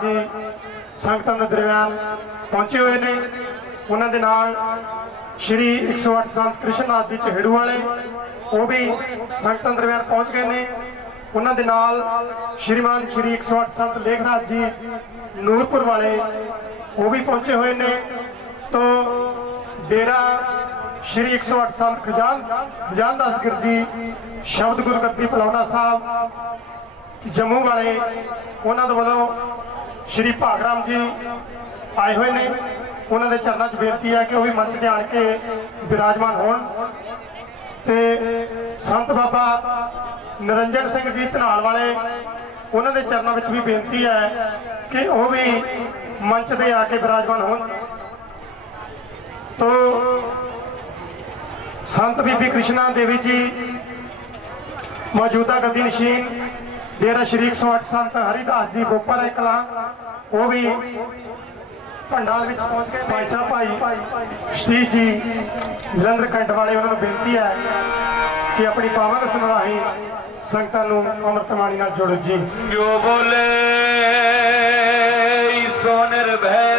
जी संगतां दे दरम्यान पहुंचे हुए ने। उन्हां दे नाल श्री 108 संत कृष्णनाथ जी चहेड़ू वाले वो भी संगतां दरम्यान पहुंच गए ने। उन्हां दे नाल श्रीमान श्री 108 संत लेखराज जी नूरपुर वाले वो भी पहुंचे हुए ने। तो डेरा श्री 108 संत खजानदास गिर जी शब्द गुरगद्दी पलौना साहब जम्मू वाले उन्होंने वालों श्री भागराम जी आए हुए ने। उन्होंने चरणों च बेनती है कि वह भी मंच के आण के विराजमान होण। ते संत बाबा निरंजन सिंह जी धनाल वाले उन्होंने चरणों में भी बेनती है कि वह भी मंच पर आके विराजमान हो। तो संत बीबी कृष्णा देवी जी मौजूदा गद्दी नशीन डेरा श्री 108 संत हरिदास जी बोपर कलां वो भी भंडाल में पहुंच गए। भाई साहब भाई सतीश जी जलंधर कैंट वाले उन्होंने बेनती है कि अपनी पावन सुनवाही संगतां नूं अमृतवाणी नाल जोड़ो जी। जो बोले सो निर्भय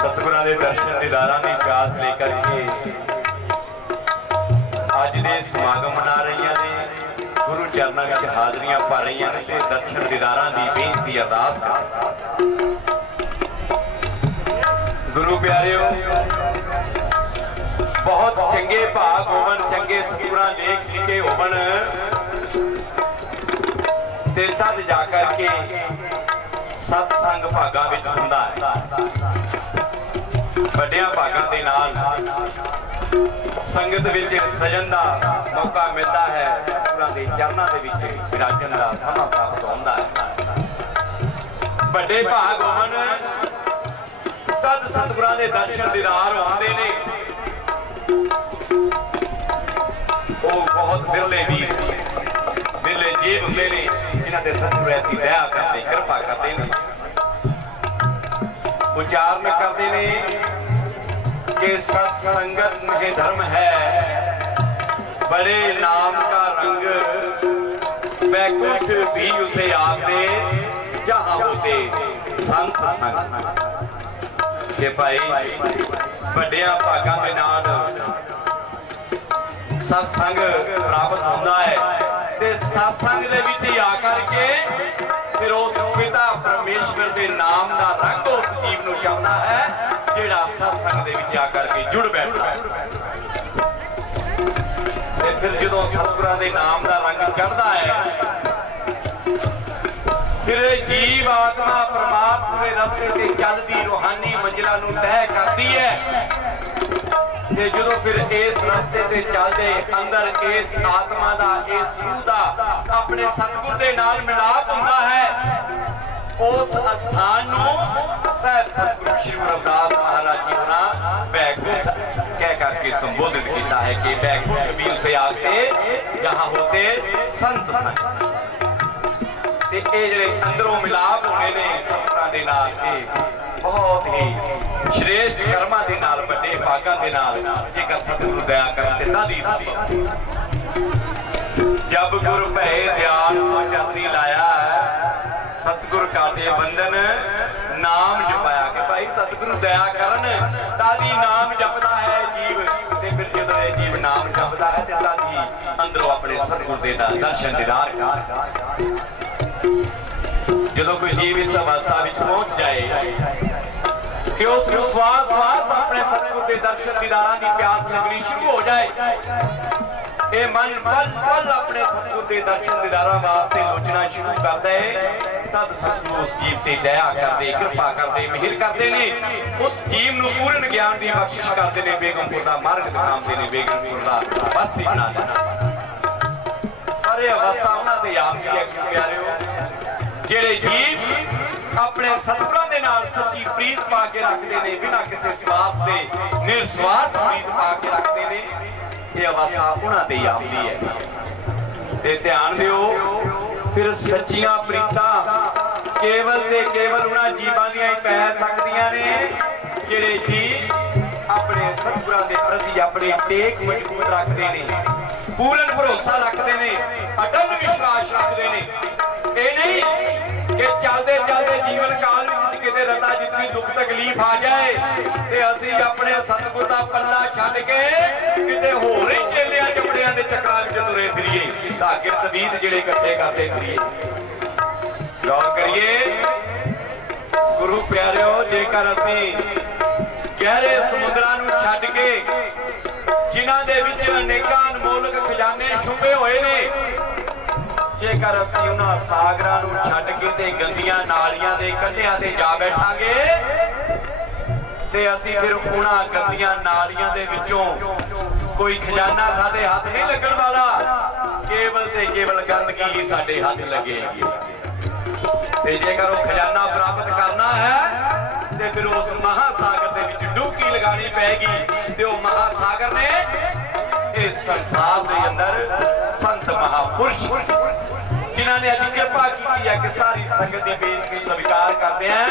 सतगुरां दे दर्शन दीदारां दी प्यास लेकर के अज दे समागम मना रही ने, गुरु चरणों में हाजरियां भर रही ने ते दर्शन दीदारां दी बेनती अरदास कर। गुरु प्यारिओ, बहुत चंगे भाग होवन, चंगे सतगुरां लेख लिखे होवन ते तद जाकर के सत्संग भागां विच हुंदा है। वड्डियां भागां दे नाल संगत विच सजन दा मौका मिलता है, सतगुरां दे चरनां दे विच विराजन दा समां प्राप्त हुंदा है। वड्डे भाग होवन तद सतगुरां दे दर्शन दीदार होंदे ने। वो बहुत बिरले वीर बिरले जीव होंदे ने जिन्हां ते सतगुरु ऐसी दया करदे, कृपा करदे ने, उच्चारण करते ने कि सत्संगत में धर्म है, बड़े नाम का रंग, बैकुंठ भी उसे आखदे जहां होते संत संग। कि भाई वड्डियां भागां दे नाल सत्संग प्राप्त होंदा है ते सत्संग दे विच ही आकर के फिर उस पिता परमेश्वर के नाम का रंग उस जीव नूं चाहता है जिहड़ा सत्संग दे विच आकर के जुड़ बैठदा है। फिर जदों सतगुरां दे नाम का रंग चढ़ता है, फिर जीव आत्मा परमात्मा के रस्ते ते चलदी रूहानी मंजिलां नूं तय करती है। ते जदों फिर इस रस्ते ते चलदे अंदर इस आत्मा दा, इस रूह दा अपने सतगुर दे नाल मिलाप हुंदा है, उस स्थान नूं साहिब सतगुरु श्री गुरु रविदास महाराज जी होना बैकुंठ कह करके संबोधित किया है कि बैकुंठ भी उसे आखते जहां होते संत संग। ते ये जिहड़े अंदरों मिलाप होने ने सतगुरां दे नाल, बहुत ही श्रेष्ठ कर्मां दे नाल, वड्डे भागां दे नाल जेकर सतगुरु दया करन ते तां दी संभव। जब गुर भय दयाल सो चरनी लाया, सतगुर काटे बंधन नाम जपाया। कि भाई सतगुरु दया करन तादी नाम जपदा है जीव, ते फिर जदों ये जीव नाम जपदा है ते तादी अंदरों अपने सतगुर दे नाल दर्शन दीदार करदा। जदों कोई जीव इस अवस्था विच पहुंच जाए कि उसनूं स्वास स्वास अपने सतगुर के दर्शन दीदारां दी प्यास लगनी शुरू हो जाए, ये मन पल पल अपने सतगुर के दर्शन दीदारां वास्ते लोचना शुरू कर दे, तद सतगुरु उस जीव ते दया करदे, कृपा करदे, मिहर करदे ने, उस जीव नूं पूर्ण ज्ञान दी बख्शिश करदे ने, बेगमपुर दा मार्ग दिखाउंदे ने, बेगमपुर दा वासी बना देना। पर यह अवस्था उन्हां ते आंदी है कि प्यारिओ, जिहड़े जीव अपने सतगुरां दे नाल सच्ची प्रीत पा के रखते हैं, बिना किसी स्वार्थ दे निस्वार्थ प्रीत पा के रखते हैं, ये अवस्था उन्हां ते ही आउंदी है। ते ध्यान दिओ, फिर सच्चियां प्रीतां केवल ते केवल उन्हां जीवां दियां ही पै सकदियां ने जिहड़े जी अपने सतगुरां दे प्रति अपने टेक मजबूत रखते हैं, पूर्ण भरोसा रखते हैं, अटल विश्वास रखते हैं। ये नहीं कि चलते चलते जीवन काल में किते रता जितनी दुख तकलीफ आ जाए ते असी अपने सतगुर दा पल्ला छड्ड के किते होर ही चेलियां चपड़ियां दे चक्करां विच तुरे फिरीए, धागे तवीत जिहड़े इकट्ठे करते फिरीए। गौर करिए गुरु प्यारिओ, जेकर असी गहरे समुद्रां नूं छड्ड के जिन्हां दे विच अनेकां अनमोलक खजाने छुपे होए ने, जेकर असी उन्हां सागरां नूं छड्ड के ते गंदियां नालियां दे कंढियां ते जा बैठांगे ते असी फिर उन्हां गंदियां नालियां दे विचों कोई खजाना साडे हत्थ नहीं लगण वाला, केवल ते केवल गंदगी ही साडे हत्थ लगेगी। ते जेकर वो खजाना प्राप्त करना है ते फिर उस महासागर दे विच डुबकी लगानी पैगी, ते वो महासागर ने इस संसार दे अंदर संत महापुरुष जिन्होंने अज कृपा की है कि सारी संगत की बेनती स्वीकार करते हैं,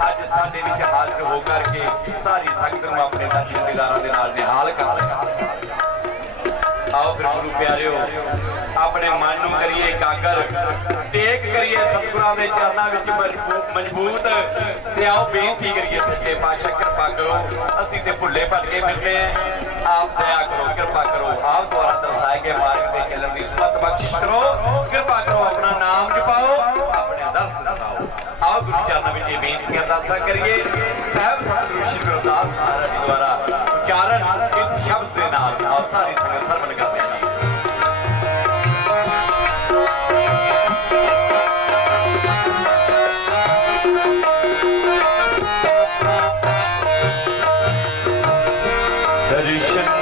अज साडे विच हाजिर होकर के सारी संगत नूं अपने दर्शन दीदारां दे नाल निहाल कर रहे हैं। आओ फिर गुरु प्यारिओ अपने मन नूं करिए एकागर, टेक करिए सतगुरां दे चरनां विच मजबूत ते आओ बेनती करिए सच्चे पातशाह कृपा करो। असीं ते भुल्ले भटके फिरदे हैं, आप दया करो, कृपा करो, आप द्वारा दर्शाए गए मार्ग ते चलण दी समत बख्शिश करो, कृपा करो, अपना नाम जपाओ, अपने दर्श दिखाओ। आओ गुरु चरणों में बेनतियां अरदासां करिए। साहब सतगुरु श्री गुरु रविदास महाराज जी द्वारा उच्चारण इस शब्द के नाल आओ सारी संगत सरवण करते हैं। कृष्णा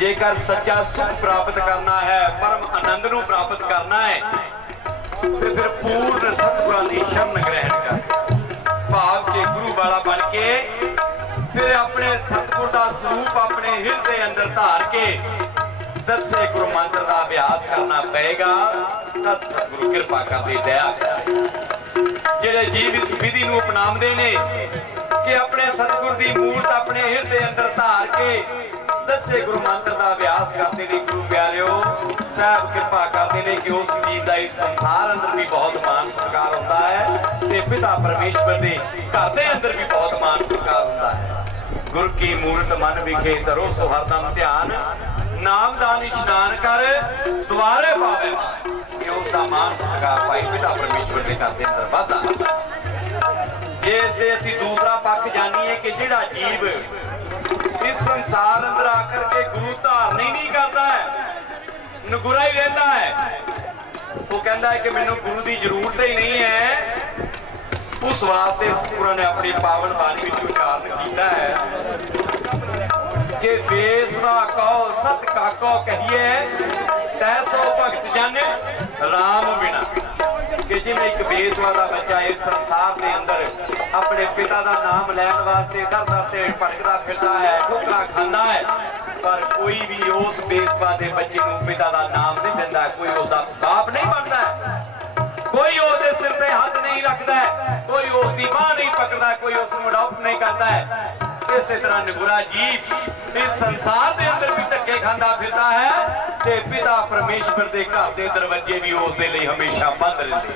जेकर सच्चा सुख प्राप्त करना है, परम आनंद नूं प्राप्त करना है, तो फिर पूर्ण सतगुरां दी शरण ग्रहण कर भाव के गुरु वाला बन के फिर अपने सतगुर दा स्वरूप अपने हिरदे अंदर धार के दसे गुरु मंत्र का अभ्यास करना पेगा। तद सतगुरु कृपा करदे दया जेड़े जीव इस विधि नूं अपनाउंदे ने कि अपने सतगुर दी मूर्त अपने हिरदे अंदर धार के दसे गुरु मंत्र का अभ्यास करते हैं। गुरु प्यारिओ साहब कृपा करते हैं कि उस जीव का इस संसार अंदर भी बहुत मान सत्कार होता है ते पिता परमेश्वर के घर के अंदर भी बहुत मान सत्कार होता है। गुरु की मूर्त मन विखे धरो सो हरदम ध्यान, नाम दान इशनान कर द्वारे पावे ये उसका मान सत्कार भाई पिता परमेश्वर के घर के अंदर वाधा। जे इसके असीं दूसरा पक्ष जानिए कि जिहड़ा जीव इस संसार अंदर आकर के गुरु धारण ही नहीं करता है, नगुरा ही रहता है, वो कहता है कि मैनू गुरु की जरूरत ही नहीं है। उस वास्ते सतगुरु ने अपनी पावन बाणी विच उच्चारण किया है कि बेसवा कहो सत काको कहिए तैसो भगत जाने राम बिना। कि जिवें एक बेसवा का बच्चा इस संसार के अंदर अपने पिता का नाम लैन वास्ते दर दर से भटकता फिरता है, ठोकरां खाता है, पर कोई भी उस बेसवा के बच्चे को पिता का नाम नहीं दिंदा, कोई उसका बाप नहीं बनता है, कोई उसके सिर पे हाथ नहीं रखता है, कोई उसकी बांह नहीं पकड़ता, कोई उसको अडॉप्ट नहीं करता है। इस तरह निगुरा जीव इस संसार के अंदर भी धक्के खाता फिरता है ते पिता परमेश्वर के घर के दरवाजे भी उसके लिए हमेशा बंद रहते।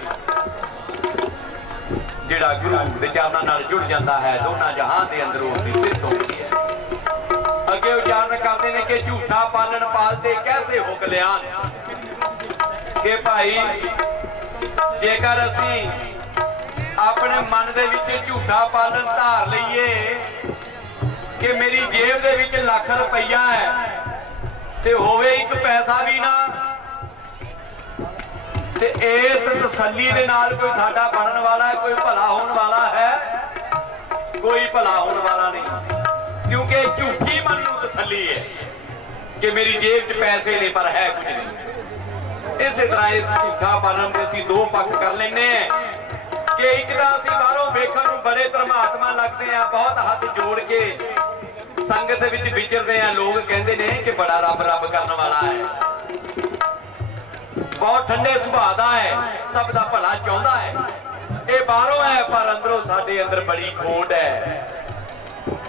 जिहड़ा गुरु दे चरनां नाल जुड़ जाता है दोनों जहां के अंदर उसकी सिद्ध होती है। अगे उच्चारण करते हैं कि झूठा पालन पालते कैसे हो कल्याण। कि भाई जेकर असी अपने मन दे विच झूठा पालन धार लईए कि मेरी जेब दे विच लाख रुपया है ते होवे एक पैसा भी ना, ते इस तसल्ली दे नाल कोई साडा बनन वाला है, कोई भला होने वाला है, कोई भला होने वाला नहीं, क्योंकि झूठी मन नूं तसल्ली है कि मेरी जेब च पैसे ने पर है कुछ नहीं। इस तरह इस झूठा पालन के असीं दो पक्ष कर लेने कि एक तां असीं बाहरों वेखण नूं बड़े धर्मात्मा लगदे आ, बहुत हाथ जोड़ के संगत दे विच विचरदे आ, लोग कहंदे ने कि बड़ा रब रब करने वाला है, बहुत ठंडे सुभाਅ दा है, सब दा भला चाहुंदा है। ये बाहरों है पर अंदरों साडे अंदर बड़ी खोट है।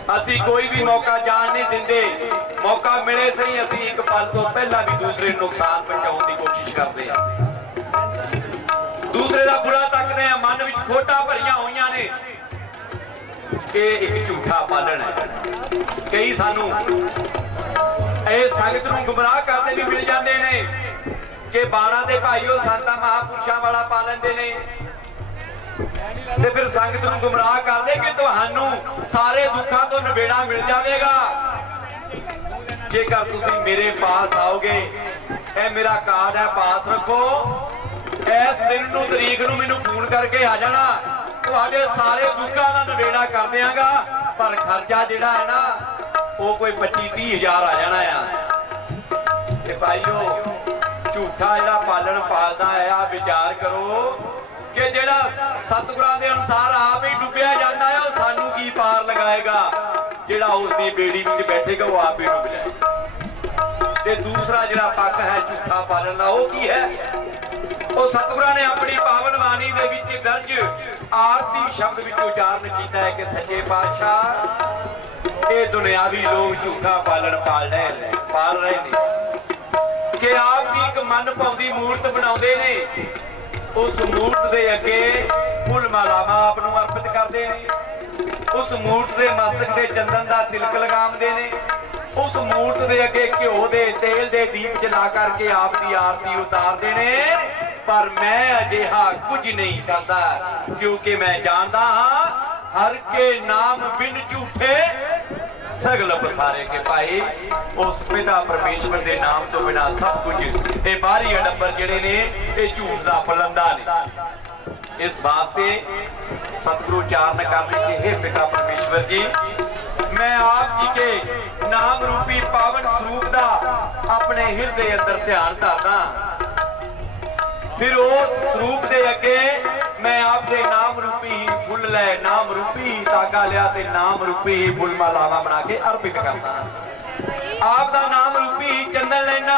असी कोई भी मौका जान नहीं दिंदे, मौका मिले सही असी एक पल तो पहला भी दूसरे नुकसान पहुंचाने की कोशिश करते हैं, दूसरे का बुरा तकते हैं, मन विच खोटा भरियां होईयां ने। ये एक झूठा पालन है। कई सानू संगत नूं गुमराह करते भी मिल जाते हैं कि बाणा दे भाईओ संतां महापुरुषां वाला पालन दे ने, ते फिर संगत नूं गुमराह करदे कि तुहानू सारे दुखों तो नवेड़ा मिल जाएगा जेकर तुसीं मेरे पास आओगे। ए मेरा कार्ड है, पास रखो, इस दिन नूं तरीक नूं मैनूं फोन करके आ जाना, तुहाडे सारे दुखों का नवेड़ा कर देंगा, पर खर्चा जिहड़ा है ना वो कोई 25-30 हज़ार आ जाना है। ते भाईओ झूठा जिहड़ा पालन पालदा है, आ विचार करो कि जेड़ा सतगुरां दे अनुसार आप ही डुबिया जाता है, सानू की पार लगाएगा, जेड़ा उसकी बेड़ी विच बैठेगा वो आप ही डुब जाए। ते दूसरा जेड़ा पक्ष है झूठा पालन दा, वो की है, वो सतगुरां ने अपनी पावन बाणी दे विच दर्ज आरती शब्द विच उचारण कीता है कि सच्चे पातशाह ये दुनियावी लोग झूठा पालन पाल रहे ने कि आप दी एक मन पाउंदी मूर्त बनाउंदे ने, उस मूर्त दे अगे फुल मालावां आप नूं अर्पित करदे ने, उस मूर्त दे मस्तक दे चंदन दा तिलक लगाउंदे ने, उस मूर्त दे अगे घिओ दे तेल दे दीप जला करके आप दी आरती उतारदे ने। पर मैं अजिहा कुछ नहीं करता, क्योंकि मैं जानदा हां हर के नाम बिन झूठे सगल बसारे के भाई, उस पिता परमेश्वर के नाम तो बिना सब कुछ ये बाहरी अडंबर जिहड़े ने ये झूठ दा पलंदा ने। इस वास्ते सतगुरु उचारण करते कि हे पिता परमेश्वर जी, मैं आप जी के नाम रूपी पावन स्वरूप दा अपने हिरदे अंदर ध्यान धरदा, फिर उस स्वरूप दे अगे मैं आपके नाम रूपी ही फुल लै, नाम रूपी ही धागा लिया ते नाम रूपी ही फुल मालावा बना के अर्पित करता, आपका नाम रूपी ही चंदन लेना,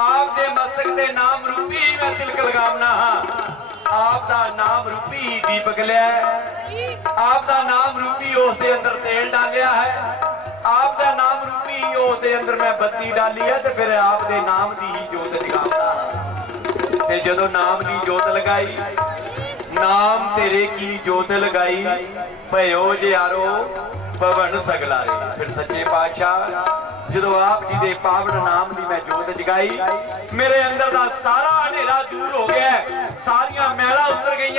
आपके मस्तक के नाम रूपी ही मैं तिलक लगावना, आपका नाम रूपी ही दीपक लिया, आपका नाम रूपी उसके अंदर तेल डालिया है, आपका नाम रूपी ही उसके अंदर मैं बत्ती डाली है, तो फिर आपके नाम की ही जोत जगावना। ते जदों नाम की जोत लगाई, नाम तेरे की जोत लगाई, भयो जियारो पवन सगलारे। फिर सच्चे पातशाह जदों आप जी दे पावन नाम की मैं जोत जगाई, मेरे अंदर दा सारा अंधेरा दूर हो गया, सारियां मैला उतर गई,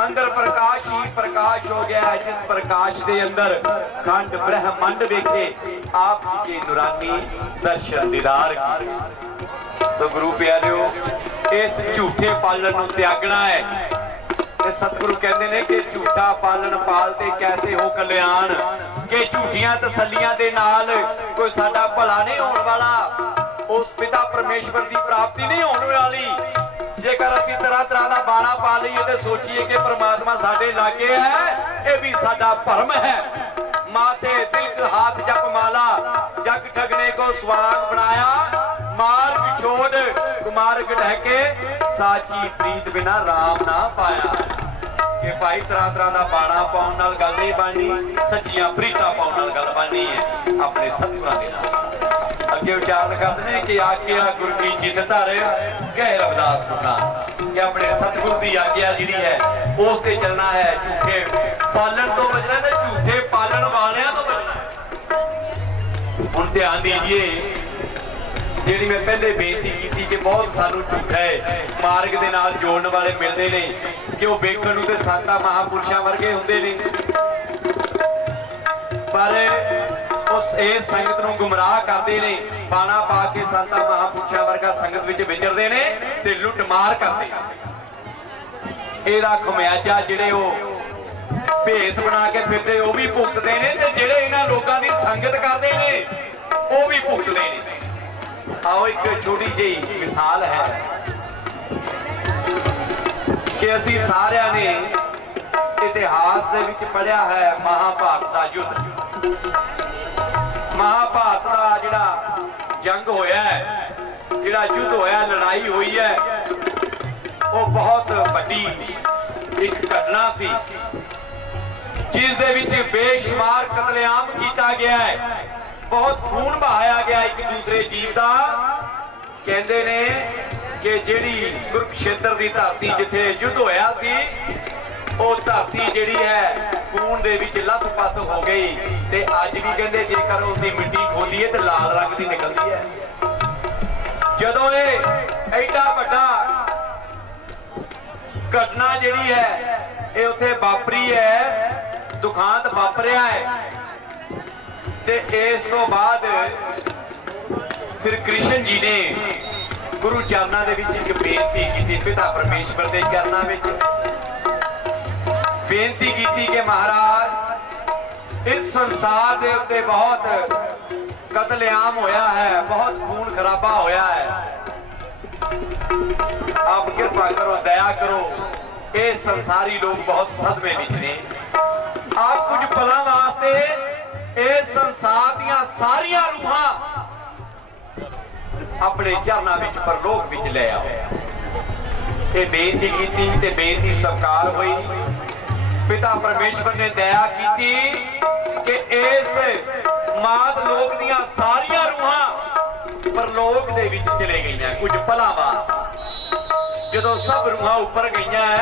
अंदर प्रकाश ही प्रकाश हो गया, जिस प्रकाश के अंदर खंड ब्रह्मंड वेखे आप जी के नूरानी दर्शन दीदार किए। सो गुरु प्यारिओ, इस झूठे पालन नूं त्यागना है। सतगुरु कहते हैं कि झूठा पालन पालते कैसे हो कल्याण, कि झूठियां तसल्लियां दे नाल कोई साडा भला नहीं होने वाला, उस पिता परमेश्वर की प्राप्ति नहीं होने वाली। जेकर असीं तरह तरह का बाणा पा लईए तो सोचीए कि परमात्मा साडे लागे है, ये भी साडा भरम है। माथे तिलक हाथ जप माला, जग ठगने को स्वांग बनाया, मार्ग छोड़ कुमार्ग ढहके, साची प्रीत बिना राम ना पाया। कि भाई तरह तरह का बाणा पाउण नाल गल नहीं बननी, सच्चियां प्रीतां पाउण नाल गल बननी है अपने सतगुरां दे नाल। अगे उचारण करते हैं कि आज्ञा गुरु की जित धर कह रविदास मुन्ना, कि अपने सतगुरु की आज्ञा जिहड़ी है उस ते चलना है, झूठे पालन तो बचना है, झूठे पालन वालियां तो बचना है। हुण ध्यान दीजिए, जी मैं पहले बेनती की कि बहुत सानू झूठे मार्ग के नाल जोड़न वाले मिलते हैं कि वो वेखण नूं ते संतां महापुरुषां वर्गे हुंदे ने, पर उस इस संगत नूं गुमराह करदे ने, बाणा पा के संतां महापुरुषां वर्गा संगत विच विचरदे ने ते लुੱਟ मार करदे ने। इहदा खमियाजा जिहड़े वो भेस बना के फिरदे वो भी भुगतदे ने, ते जिहड़े इन्हां लोकां दी संगत करदे ने वो भी भुगतदे ने। आओ एक छोटी जी मिसाल है कि असीं सारिਆਂ ने इतिहास दे विच पढ़िया है महाभारत का युद्ध। महाभारत का जिहड़ा जंग होया है, जिहड़ा युद्ध होया, लड़ाई हुई है, वो बहुत वड्डी एक घटना सी जिस दे विच बेशुमार कतलेआम किया गया है, बहुत खून बहाया गया एक दूसरे जीव का। कहते ने कि जिहड़ी कुरुक्षेत्र की धरती जिथे युद्ध होया सी, वो धरती जिहड़ी है खून दे विच लथपथ हो गई, ते अज भी कहते जेकर उसकी मिट्टी खोलीए तो लाल रंग की निकलती है। जदों ये एडा वड्डा घटना जिहड़ी है ये उत्थे वापरी है, दुखांत वापरिया है, ते इस तो बाद फिर कृष्ण जी ने गुरु चरणों के विच एक बेनती की, पिता परमेश्वर के चरणों में बेनती की कि महाराज इस संसार के उत्ते बहुत कतलेआम होया है, बहुत खून खराबा होया है, आप कृपा करो, दया करो, ये संसारी लोग बहुत सदमे विच ने। आप कुछ पलों वास्ते इस संसार दियां सारियां रूहां अपने चरणों विच परलोक विच ले आओ। ये बेनती की ते बेनती स्वीकार हुई। पिता परमेश्वर ने दया की कि इस मात लोक दियां सारियां रूहां परलोक दे विच चले गई। कुछ पलां वास्ते जदों सब रूहां उपर गई है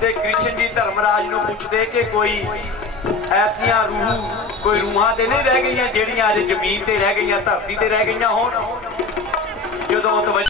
ते कृष्ण जी धर्मराज नूं पुछदे कि कोई ऐसियां रूह कोई रूहां ते नहीं रह गई जिहड़ियां अज जमीन ते रह गई, धरती ते रह गई होण। जदों